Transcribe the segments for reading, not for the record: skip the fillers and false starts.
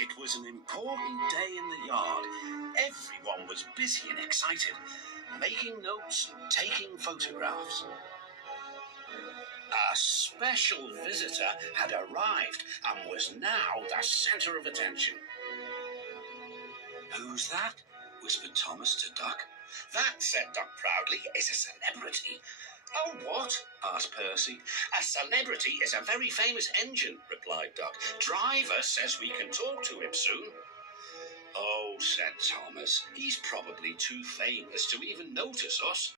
It was an important day in the yard. Everyone was busy and excited, making notes and taking photographs. A special visitor had arrived and was now the centre of attention. "Who's that?" whispered Thomas to Duck. "That," said Duck proudly, "is a celebrity." "Oh, what?" asked Percy. "A celebrity is a very famous engine," replied Duck. "Driver says we can talk to him soon." "Oh," said Thomas, "he's probably too famous to even notice us."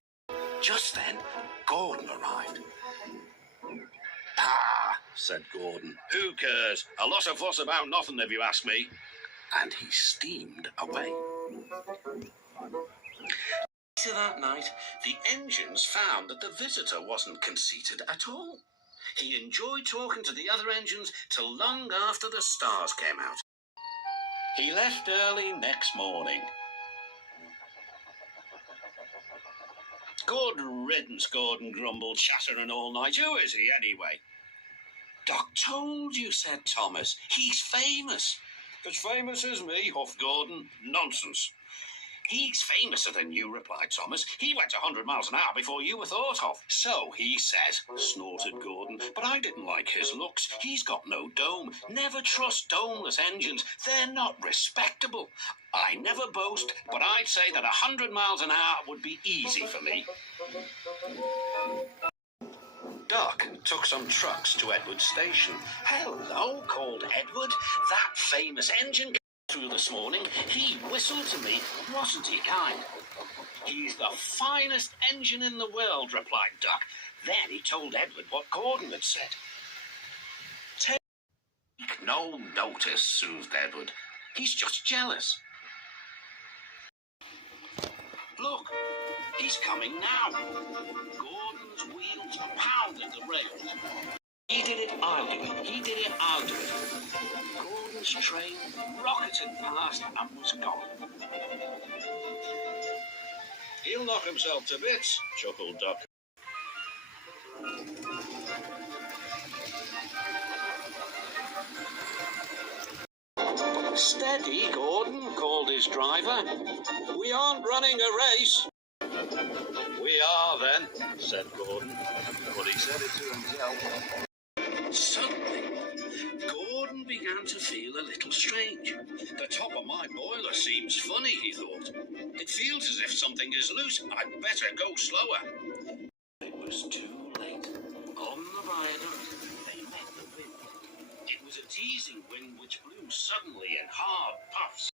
Just then, Gordon arrived. "Ah," said Gordon, "who cares? A lot of fuss about nothing, if you ask me." And he steamed away. Later that night, the engines found that the visitor wasn't conceited at all. He enjoyed talking to the other engines till long after the stars came out. He left early next morning. "Good riddance," Gordon grumbled, chattering all night. "Who is he, anyway?" "Doc told you," said Thomas. "He's famous." "As famous as me," huffed Gordon. "Nonsense." "He's famouser than you," replied Thomas. "He went 100 miles an hour before you were thought of." "So he says," snorted Gordon. "But I didn't like his looks. He's got no dome. Never trust domeless engines. They're not respectable. I never boast, but I'd say that 100 miles an hour would be easy for me." Duck took some trucks to Edward's station. "Hello," called Edward. "That famous engine through this morning. He whistled to me. Wasn't he kind?" "He's the finest engine in the world," replied Duck. Then he told Edward what Gordon had said. "Take no notice," soothed Edward. "He's just jealous. Look, he's coming now." Gordon's wheels pounded the rails. "He did it, I'll do it. He did it, I'll do it." Gordon's train rocketed past and was gone. "He'll knock himself to bits," chuckled Duck. "Steady, Gordon," called his driver. "We aren't running a race." "We are, then," said Gordon, but he said it to himself. Suddenly, Gordon began to feel a little strange. "The top of my boiler seems funny," he thought. "It feels as if something is loose. I'd better go slower." It was too late. On the viaduct, they met the wind. It was a teasing wind which blew suddenly in hard puffs.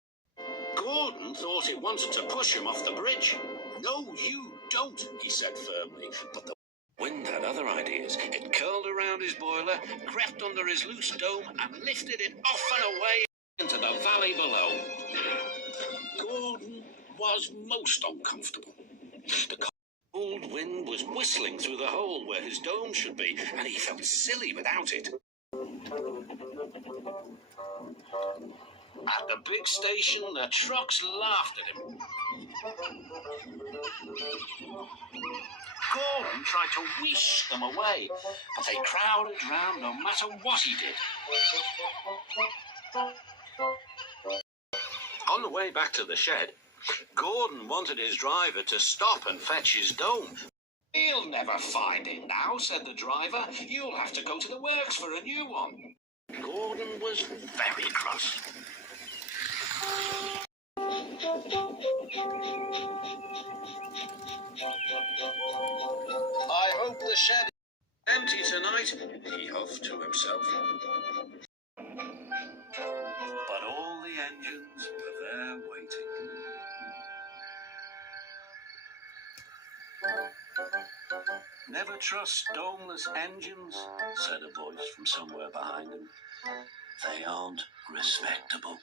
Gordon thought it wanted to push him off the bridge. "No, you don't," he said firmly, but the wind had other ideas. It curled around his boiler, crept under his loose dome, and lifted it off and away into the valley below. Gordon was most uncomfortable. The cold wind was whistling through the hole where his dome should be, and he felt silly without it. At the big station, the trucks laughed at him. Gordon tried to whisk them away, but they crowded round no matter what he did. On the way back to the shed, Gordon wanted his driver to stop and fetch his dome. "He'll never find it now," said the driver. "You'll have to go to the works for a new one." Gordon was very cross. "I hope the shed is empty tonight," he huffed to himself. But all the engines were there waiting. "Never trust domeless engines," said a voice from somewhere behind him. "They aren't respectable."